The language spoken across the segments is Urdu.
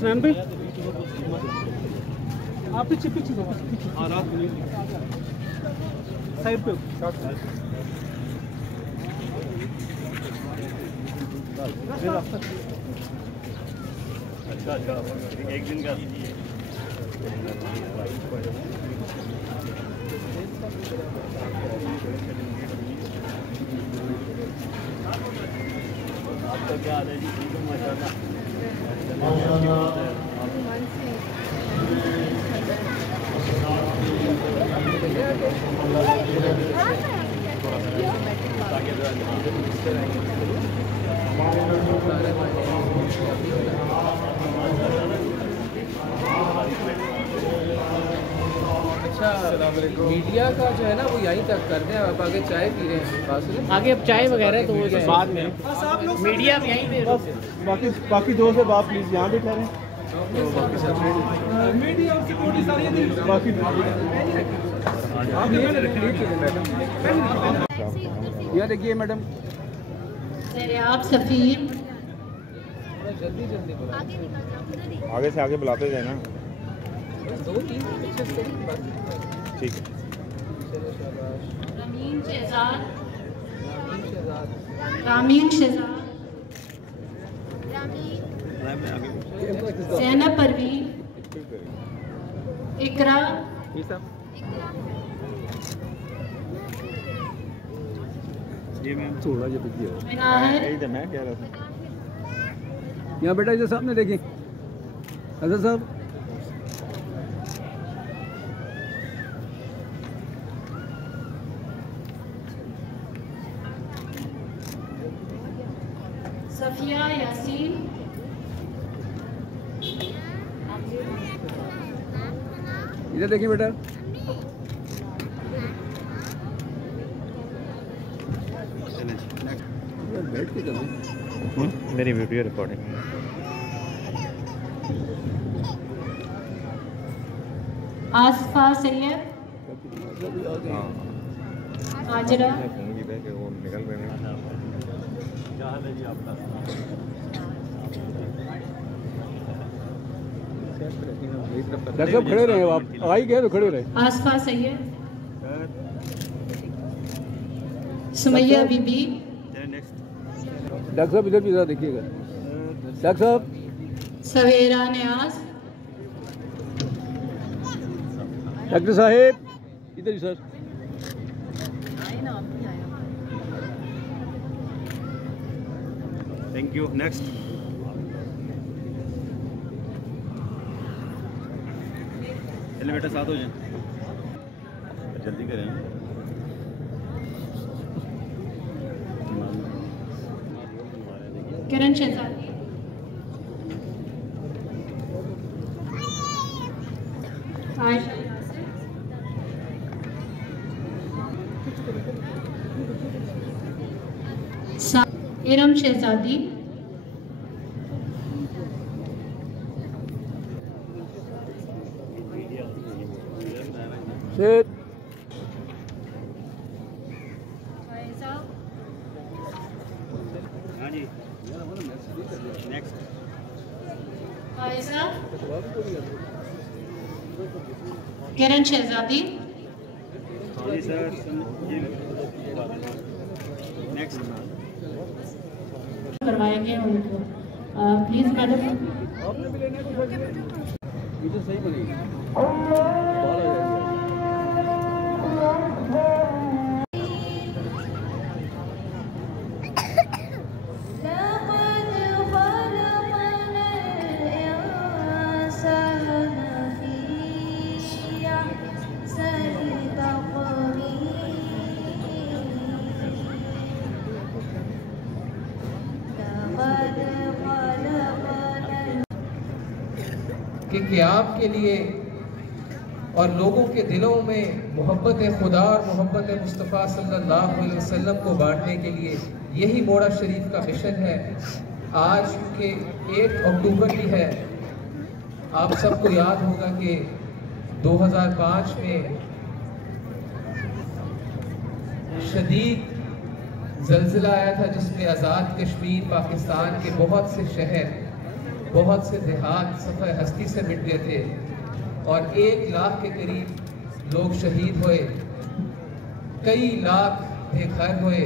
سنان بھائی آپ پیچھے پیچھے سائڈ پہ اچھا ایک دن کا آپ کا کیا حال ہے جی؟ ٹھیک ہے ماشاء اللہ. اچھا میڈیا کا جو ہے نا وہ یہیں تک کر دیں. آپ آگے چائے پی رہے ہیں آگے اب چائے وغیرہ تو وہ بعد میں میڈیا یہیں پہ باقی دو سے آپ پلیز یہاں پہ ٹھہریں. یہ دیکھیے میڈم آپ سفیر جلدی جلدی آگے سے آگے بلاتے جائیں نا. ٹھیک ہے. رامین شہزاد رامین شہزاد زینب پروین اقرا میں کہہ رہا تھا یہاں بیٹا ادھر سامنے دیکھیں حضرت صاحب. صفیہ یاسین ادھر دیکھیں بیٹا. بیٹھ کے چلیں. میری ویڈیو ریکارڈنگ آصفہ سید ہاجرہ وہ نکل رہے ہیں. کیا حال ہے جی آپ کا؟ ڈاکٹر صاحب کھڑے رہے. آپ آ ہی گئے تو کھڑے رہے. آصفہ سید سمیہ بی بی ڈاکٹر صاحب ادھر بھی ذرا دیکھیے گا. ڈاکٹر صاحب سویرا نیاز ڈاکٹر صاحب ادھر ہی سر. Thank you. نیکسٹ چلے بیٹا ساتھ ہو جائیں. جلدی کریں. کرن شہزادی عائشہ ارم شہزادی شید ہاں جی نیکسٹ فائزہ کرن شہزادی جی سر. نیکسٹ کروایا گیا ان کو. پلیز میڈم یہ تو صحیح بنے گی. کہ قیام کے لیے اور لوگوں کے دلوں میں محبت خدا اور محبت مصطفیٰ صلی اللہ علیہ وسلم کو بانٹنے کے لیے یہی موڑا شریف کا مشن ہے. آج کے 1 اکتوبر کی ہے. آپ سب کو یاد ہوگا کہ 2005 میں شدید زلزلہ آیا تھا جس میں آزاد کشمیر پاکستان کے بہت سے شہر، بہت سے دیہات صفحہ ہستی سے مٹ گئے تھے اور 1 لاکھ کے قریب لوگ شہید ہوئے، کئی لاکھ بے گھر ہوئے.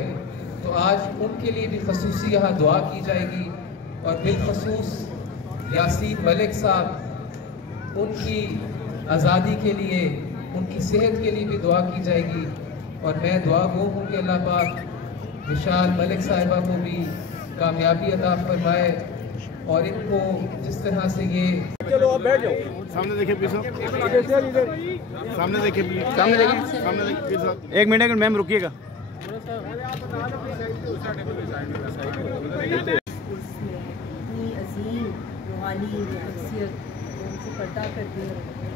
تو آج ان کے لیے بھی خصوصی یہاں دعا کی جائے گی اور بالخصوص یاسین ملک صاحب، ان کی آزادی کے لیے، ان کی صحت کے لیے بھی دعا کی جائے گی. اور میں دعا گو ہوں کہ اللہ پاک وشال ملک صاحبہ کو بھی کامیابی عطا فرمائے اور ان کو جس طرح سے یہ چلو آپ بیٹھ جاؤ. سامنے دیکھیں پلیز سامنے دیکھیں پلیز سامنے دیکھیں. سامنے دیکھیں پلیز. 1 منٹ میم رکیے گا. اتنی عظیم روحانی حیثیت ان سے پردہ کر دی،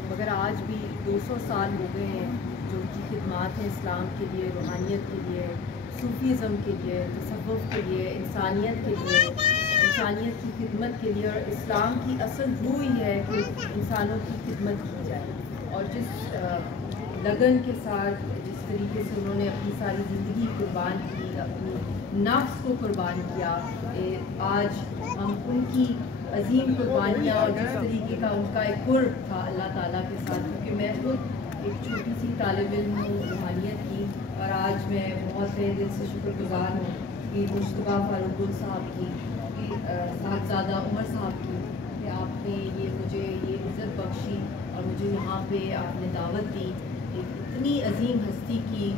مگر آج بھی 200 سال ہو گئے ہیں جو ان کی خدمات ہیں اسلام کے لیے، روحانیت کے لیے، صوفیزم کے لیے، تصوف کے لیے، انسانیت کے لیے، انسانیت کی خدمت کے لیے. اور اسلام کی اصل روح ہی ہے کہ انسانوں کی خدمت کی جائے. اور جس لگن کے ساتھ، جس طریقے سے انہوں نے اپنی ساری زندگی قربان کی، اپنی نفس کو قربان کیا، آج ہم ان کی عظیم قربانیاں اور جس طریقے کا ان کا ایک قرب تھا اللہ تعالیٰ کے ساتھ، کیونکہ میں خود ایک چھوٹی سی طالب علم ہوں روحانیت کی، اور آج میں بہت دل سے شکر گزار ہوں کہ مشتبہ فاروق گل صاحب کی، صاحبزادہ عمر صاحب کی، کہ آپ نے مجھے یہ عزت بخشی اور مجھے یہاں پہ آپ نے دعوت دی. ایک اتنی عظیم ہستی کی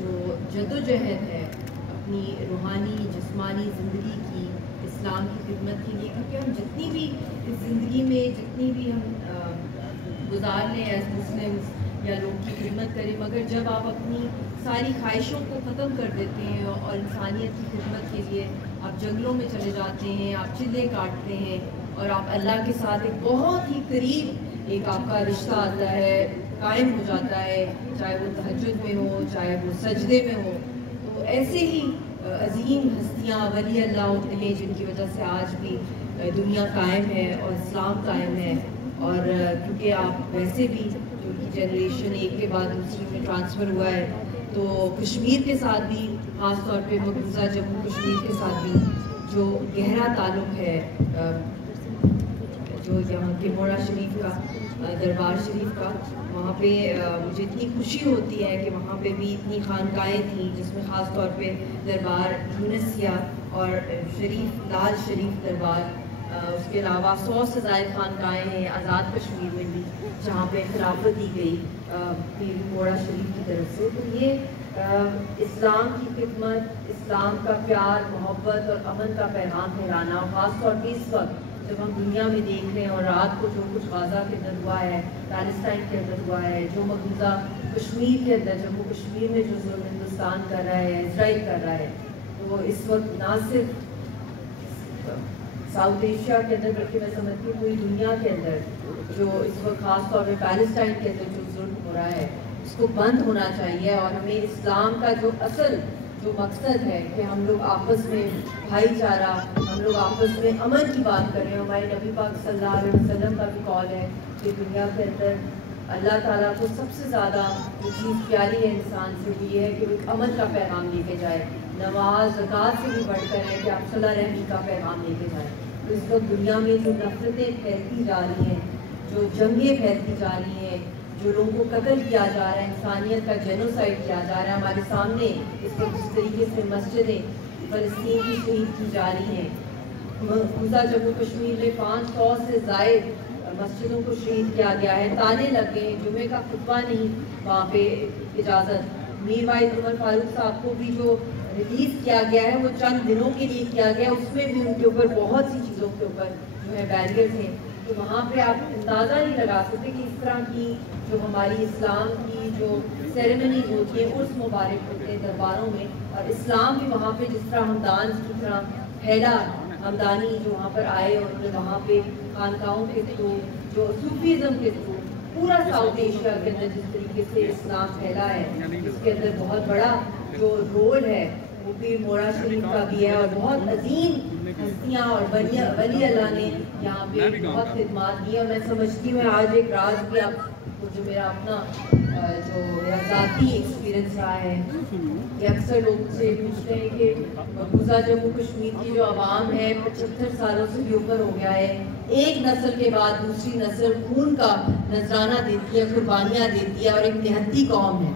جو جدوجہد ہے اپنی روحانی جسمانی زندگی کی اسلام کی خدمت کے لیے، کیونکہ ہم جتنی بھی اس زندگی میں جتنی بھی ہم گزار لیں ایز مسلمس یا لوگ کی خدمت کریں، مگر جب آپ اپنی ساری خواہشوں کو ختم کر دیتے ہیں اور انسانیت کی خدمت کے لیے آپ جنگلوں میں چلے جاتے ہیں، آپ چلے کاٹتے ہیں اور آپ اللہ کے ساتھ ایک بہت ہی قریب ایک آپ کا رشتہ آتا ہے، قائم ہو جاتا ہے، چاہے وہ تہجد میں ہو، چاہے وہ سجدے میں ہو. تو ایسے ہی عظیم ہستیاں ولی اللہ ہوتے ہیں جن کی وجہ سے آج بھی دنیا قائم ہے اور اسلام قائم ہے. اور کیونکہ آپ ویسے بھی جو کہ جنریشن ایک کے بعد دوسری میں ٹرانسفر ہوا ہے، تو کشمیر کے ساتھ بھی، خاص طور پہ مقبوضہ جموں کشمیر کے ساتھ بھی جو گہرا تعلق ہے، جو یہاں کے موڑا شریف کا، دربار شریف کا، وہاں پہ مجھے اتنی خوشی ہوتی ہے کہ وہاں پہ بھی اتنی خانقاہیں تھیں، جس میں خاص طور پہ دربار یونسیہ اور شریف لال شریف دربار، اس کے علاوہ 100 سے زائد خانقاہیں ہیں آزاد کشمیر میں بھی جہاں پہ خلافت دی گئی پیر موڑا شریف کی طرف سے. تو یہ اسلام کی خدمت، اسلام کا پیار، محبت اور امن کا پیغام پھیلانا، اور خاص طور پہ اس وقت جب ہم دنیا میں دیکھ رہے ہیں اور رات کو جو کچھ غزہ کے اندر ہوا ہے، پیلسٹائن کے اندر ہوا ہے، جو مقبوضہ کشمیر کے اندر جموں کشمیر میں جو ظلم ہندوستان کر رہا ہے، اسرائیل کر رہا ہے، تو اس وقت نہ صرف ساؤتھ ایشیا کے اندر بلکہ میں سمجھتی ہوں پوری دنیا کے اندر جو اس وقت خاص طور پہ پیلسٹائن کے اندر جو ظلم ہو رہا ہے اس کو بند ہونا چاہیے. اور ہمیں اسلام کا جو اصل جو مقصد ہے کہ ہم لوگ آپس میں بھائی چارہ، ہم لوگ آپس میں امن کی بات کر رہے ہیں. ہمارے نبی پاک صلی اللہ علیہ وسلم کا بھی قول ہے کہ دنیا کے اندر اللہ تعالیٰ کو سب سے زیادہ جو چیز پیاری ہے انسان سے وہ یہ ہے کہ وہ ایک امن کا پیغام لے کے جائے. نماز زکوٰۃ سے بھی بڑھ کر ہے کہ آپ صلح رحمی کا پیغام لے کے جائیں. تو اس وقت دنیا میں جو نفرتیں پھیلتی جا رہی ہیں، جو جنگیں پھیلتی جا رہی ہیں، جو لوگوں کو قتل کیا جا رہا ہے، انسانیت کا جینوسائڈ کیا جا رہا ہے، ہمارے سامنے اس وقت جس طریقے سے مسجدیں فلسطین کی شہید کی جا رہی ہیں. مقبوضہ جموں کشمیر میں 500 سے زائد مسجدوں کو شہید کیا گیا ہے، تانے لگ گئے ہیں، جمعے کا خطبہ نہیں وہاں پہ اجازت. میر واحد عمر فاروق صاحب کو بھی جو ریلیز کیا گیا ہے وہ چند دنوں کے لیے کیا گیا، اس میں بھی ان کے اوپر بہت سی چیزوں کے اوپر جو ہے بیریئرز ہیں. تو وہاں پہ آپ اندازہ نہیں لگا سکتے کہ اس طرح کی جو ہماری اسلام کی جو سیریمنیز ہوتی ہیں، عرس مبارک ہوتے ہیں درباروں میں، اور اسلام بھی وہاں پہ جس طرح ہمدان کی طرح پھیلا، ہمدانی جو وہاں پر آئے اور انہوں نے وہاں پہ خانقاہوں کے تھرو، جو صوفیزم کے تھرو پورا ساؤتھ ایشیا کے اندر جس طریقے سے اسلام پھیلا ہے، اس کے اندر بہت بڑا جو رول ہے وہ پیر موڑا شریف کا بھی ہے. اور بہت عظیم ہستیاں اور ولی اللہ نے یہاں پہ بہت خدمات دی، اور میں سمجھتی ہوں آج ایک راز بھی آپ کو جو میرا اپنا جو میرا ذاتی ایکسپیرئنس رہا ہے کہ اکثر لوگ سے پوچھتے ہیں کہ مقبوضہ جموں کشمیر کی جو عوام ہے 75 سالوں سے بھی اوپر ہو گیا ہے، ایک نسل کے بعد دوسری نسل خون کا نذرانہ دیتی ہے، قربانیاں دیتی ہے، اور ایک نہتی قوم ہے،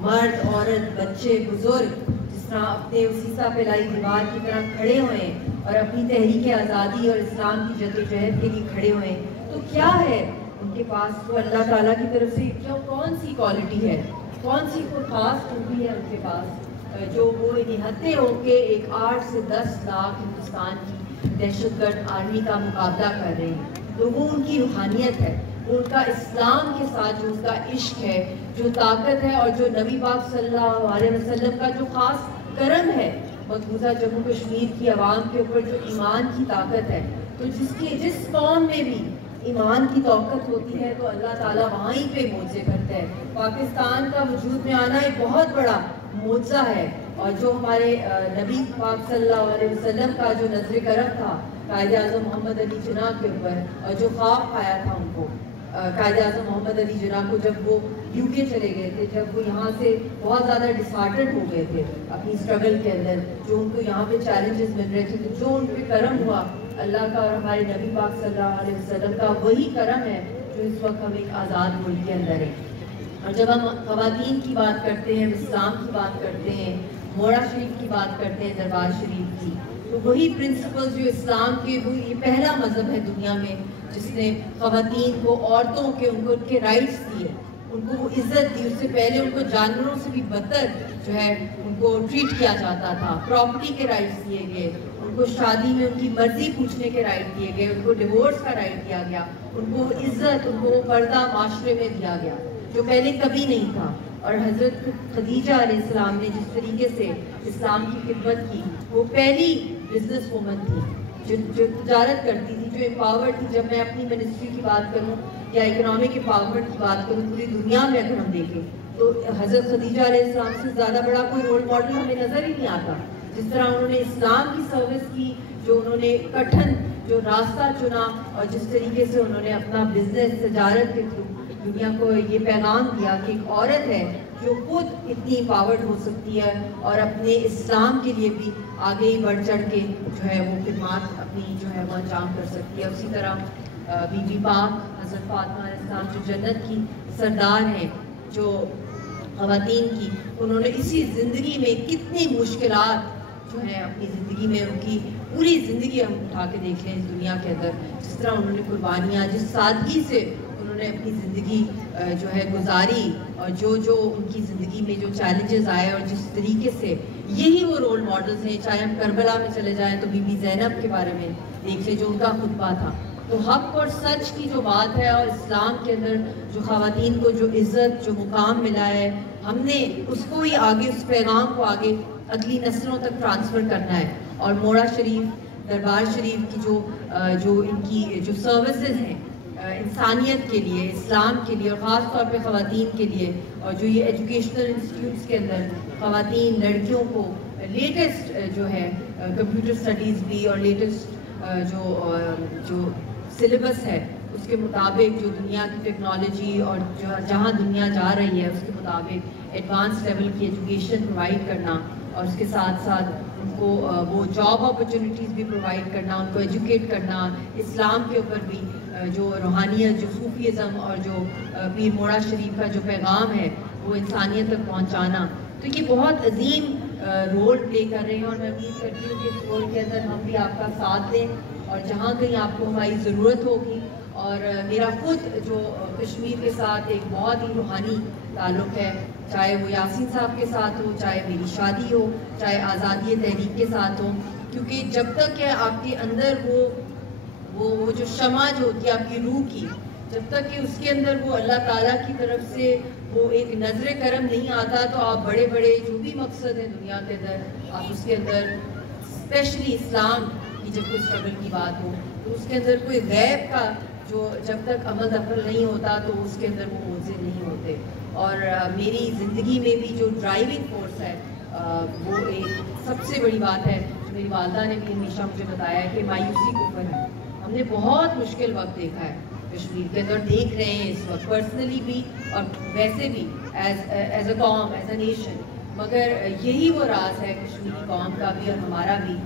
مرد عورت بچے بزرگ جس طرح اپنے سیسا پھیلائی دیوار کی طرح کھڑے ہوئے ہیں اور اپنی تحریک آزادی اور اسلام کی جدوجہد کے لیے کھڑے ہوئے ہیں، تو کیا ہے ان کے پاس وہ اللہ تعالیٰ کی طرف سے کون سی کوالٹی ہے، کون سی کوئی خاص خوبی ہے ان کے پاس جو وہ نہتے ہو کے ایک 8 سے 10 لاکھ ہندوستان کی دہشت گرد آرمی کا مقابلہ کر رہے ہیں؟ تو وہ ان کی روحانیت ہے، وہ ان کا اسلام کے ساتھ جو اس کا عشق ہے، جو طاقت ہے، اور جو نبی پاک صلی اللہ علیہ وسلم کا جو خاص کرم ہے مقبوضہ جموں کشمیر کی عوام کے اوپر، جو ایمان کی طاقت ہے۔ تو جس قوم میں بھی ایمان کی طاقت ہوتی ہے تو اللہ تعالیٰ وہیں پہ معجزے کرتا ہے۔ پاکستان کا وجود میں آنا ایک بہت بڑا معجزہ ہے، اور جو ہمارے نبی پاک صلی اللہ علیہ وسلم کا جو نظر کرم تھا قائد اعظم محمد علی جناح کے اوپر، اور جو خواب پایا تھا ان کو قائد اعظم محمد علی جناح کو جب وہ یو کے چلے گئے تھے، جب وہ یہاں سے بہت زیادہ ڈسہارٹڈ ہو گئے تھے اپنی اسٹرگل کے اندر، جو ان کو یہاں پہ چیلنجز مل رہے تھے، تو جو ان پہ کرم ہوا اللہ کا اور ہمارے نبی پاک صلی اللہ علیہ وسلم کا، وہی کرم ہے جو اس وقت ہم ایک آزاد ملک کے اندر ہیں۔ اور جب ہم خواتین کی بات کرتے ہیں، اسلام کی بات کرتے ہیں، موڑا شریف کی بات کرتے ہیں، دربار شریف کی، تو وہی پرنسپل جو اسلام کے، وہ یہ پہلا مذہب ہے دنیا میں جس نے خواتین کو، عورتوں کے، ان کو ان کے رائٹس دیے، ان کو وہ عزت دی۔ اس سے پہلے ان کو جانوروں سے بھی بدتر جو ہے ان کو ٹریٹ کیا جاتا تھا، پراپرٹی کے رائٹس دیے گئے، ان کو شادی میں ان کی مرضی پوچھنے کے رائٹ دیے گئے، ان کو ڈیورس کا رائٹ دیا گیا، ان کو عزت، ان کو پردہ معاشرے میں دیا گیا جو پہلے کبھی نہیں تھا۔ اور حضرت خدیجہ علیہ السلام نے جس طریقے سے اسلام کی خدمت کی، وہ پہلی بزنس وومن تھی جو تجارت کرتی تھی، جو امپاورڈ تھی۔ جب میں اپنی منسٹری کی بات کروں یا اکنامک امپاورمنٹ کی بات کروں پوری دنیا میں اگر ہم دیکھیں تو حضرت خدیجہ علیہ السلام سے زیادہ بڑا کوئی رول ماڈل ہمیں نظر ہی نہیں آتا۔ جس طرح انہوں نے اسلام کی سروس کی، جو انہوں نے کٹھن جو راستہ چنا، اور جس طریقے سے انہوں نے اپنا بزنس تجارت کے تھرو دنیا کو یہ پیغام دیا کہ ایک عورت ہے جو خود اتنی امپاورڈ ہو سکتی ہے اور اپنے اسلام کے لیے بھی آگے ہی بڑھ چڑھ کے جو ہے وہ خدمات اپنی جو ہے وہ انجام کر سکتی ہے۔ اسی طرح بی بی پاک حضرت فاطمہ علیہ السلام جو جنت کی سردار ہیں، جو خواتین کی، انہوں نے اسی زندگی میں کتنی مشکلات جو ہیں اپنی زندگی میں، ان کی پوری زندگی ہم اٹھا کے دیکھ لیں اس دنیا کے اندر، جس طرح انہوں نے قربانیاں، جس سادگی سے انہوں نے اپنی زندگی جو ہے گزاری، اور جو ان کی زندگی میں جو چیلنجز آئے، اور جس طریقے سے یہی وہ رول ماڈلز ہیں۔ چاہے ہم کربلا میں چلے جائیں تو بی بی زینب کے بارے میں دیکھ لیں جو ان کا خطبہ تھا۔ تو حق اور سچ کی جو بات ہے، اور اسلام کے اندر جو خواتین کو جو عزت، جو مقام ملا ہے، ہم نے اس کو ہی آگے، اس پیغام کو آگے اگلی نسلوں تک ٹرانسفر کرنا ہے۔ اور موڑا شریف، دربار شریف کی جو ان کی جو سروسز ہیں انسانیت کے لیے، اسلام کے لیے، اور خاص طور پہ خواتین کے لیے، اور جو یہ ایجوکیشنل انسٹیٹیوٹس کے اندر خواتین لڑکیوں کو لیٹسٹ جو ہے کمپیوٹر اسٹڈیز بھی، اور لیٹسٹ جو سلیبس ہے اس کے مطابق، جو دنیا کی ٹیکنالوجی اور جہاں دنیا جا رہی ہے اس کے مطابق ایڈوانس لیول کی ایجوکیشن پرووائڈ کرنا، اور اس کے ساتھ ساتھ ان کو وہ جاب اپرچونیٹیز بھی پرووائڈ کرنا، ان کو ایجوکیٹ کرنا، اسلام کے اوپر بھی جو روحانیت، جو صوفیزم، اور جو پیر موڑا شریف کا جو پیغام ہے وہ انسانیت تک پہنچانا، تو یہ بہت عظیم رول پلے کر رہے ہیں۔ اور میں امید کرتی ہوں کہ اس رول کے اندر ہم بھی آپ کا ساتھ دیں، اور جہاں کہیں آپ کو ہماری ضرورت ہوگی۔ اور میرا خود جو کشمیر کے ساتھ ایک بہت ہی روحانی تعلق ہے، چاہے وہ یاسین صاحب کے ساتھ ہو، چاہے میری شادی ہو، چاہے آزادی تحریک کے ساتھ ہو، کیونکہ جب تک کہ آپ کے اندر وہ جو شمع جو ہوتی ہے آپ کی روح کی، جب تک کہ اس کے اندر وہ اللہ تعالیٰ کی طرف سے وہ ایک نظر کرم نہیں آتا، تو آپ بڑے بڑے جو بھی مقصد ہیں دنیا کے اندر، آپ اس کے اندر اسپیشلی اسلام کی جب کوئی اسٹرگل کی بات ہو تو اس کے اندر کوئی غیب کا جو جب تک عمل دخل نہیں ہوتا تو اس کے اندر وہ موضوع نہیں ہوتے۔ اور میری زندگی میں بھی جو ڈرائیونگ فورس ہے وہ ایک سب سے بڑی بات ہے جو میری والدہ نے بھی ہمیشہ مجھے بتایا ہے کہ مایوسی کفر ہے. ہم نے بہت مشکل وقت دیکھا ہے کشمیر کے اندر، دیکھ رہے ہیں اس وقت پرسنلی بھی اور ویسے بھی ایز اے قوم، ایز اے نیشن. مگر یہی وہ راز ہے کشمیر کی قوم کا بھی اور ہمارا بھی،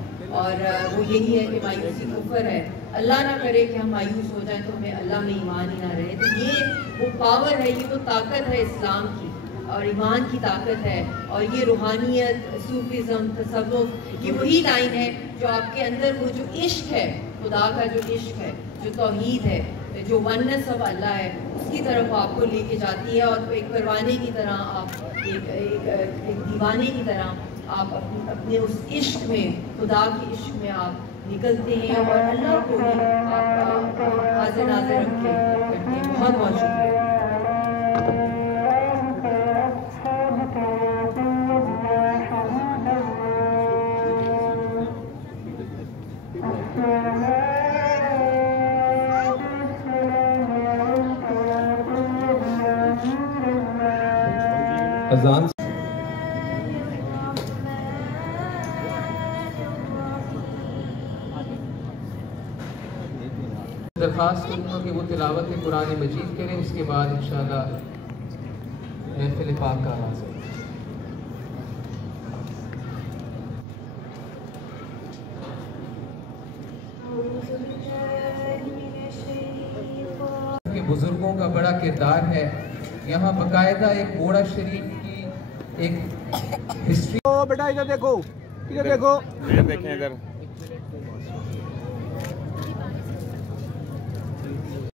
اور وہ یہی ہے کہ مایوسی کفر ہے. اللہ نہ کرے کہ ہم مایوس ہو جائیں تو ہمیں اللہ میں ایمان ہی نہ رہے. تو یہ وہ پاور ہے، یہ وہ طاقت ہے اسلام کی اور ایمان کی طاقت ہے. اور یہ روحانیت، صوفیزم، تصوف، یہ وہی لائن ہے جو آپ کے اندر وہ جو عشق ہے، خدا کا جو عشق ہے، جو توحید ہے، جو ونس آف اللہ ہے، اس کی طرف آپ کو لے کے جاتی ہے. اور ایک پروانے کی طرح آپ ایک دیوانے کی طرح آپ اپنے اس عشق میں، خدا کے عشق میں آپ نکلتے ہیں اور اللہ کو بھی آپ حاضر ناظر رکھ کے کرتے ہیں. بہت بہت شکریہ. اذان درخواست کروں گا کہ وہ تلاوت قرآن مجید کریں، اس کے بعد انشاءاللہ محفل پاک کا آغاز ہے. کہ بزرگوں کا بڑا کردار ہے. یہاں باقاعدہ ایک موڑا شریف کی ایک ہسٹری. بیٹا ادھر دیکھو، ادھر دیکھو. دیکھیں ادھر.